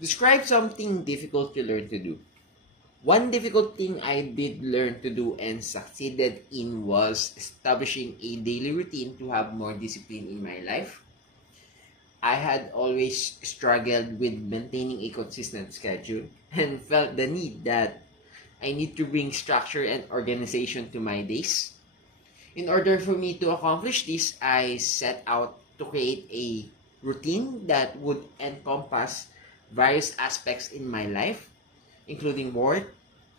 Describe something difficult you learned to do. One difficult thing I did learn to do and succeeded in was establishing a daily routine to have more discipline in my life. I had always struggled with maintaining a consistent schedule and felt the need that I need to bring structure and organization to my days. In order for me to accomplish this, I set out to create a routine that would encompass various aspects in my life, including work,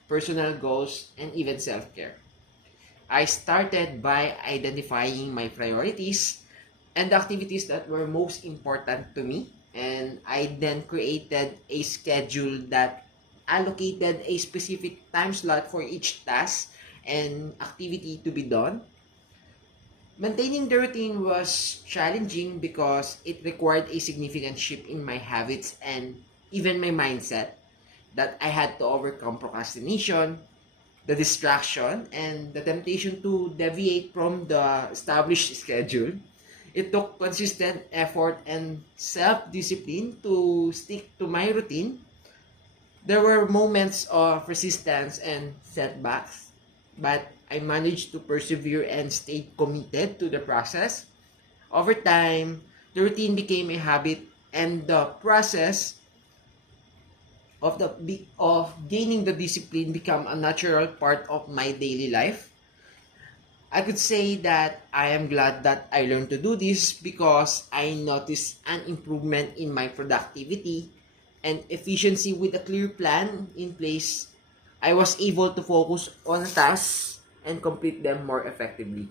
personal goals, and even self care. I started by identifying my priorities and the activities that were most important to me, and I then created a schedule that allocated a specific time slot for each task and activity to be done. Maintaining the routine was challenging because it required a significant shift in my habits and even my mindset that I had to overcome procrastination, the distraction, and the temptation to deviate from the established schedule. It took consistent effort and self-discipline to stick to my routine. There were moments of resistance and setbacks, but I managed to persevere and stay committed to the process. Over time, the routine became a habit, and the process of gaining the discipline become a natural part of my daily life. I could say that I am glad that I learned to do this because I noticed an improvement in my productivity and efficiency. With a clear plan in place, I was able to focus on tasks and complete them more effectively.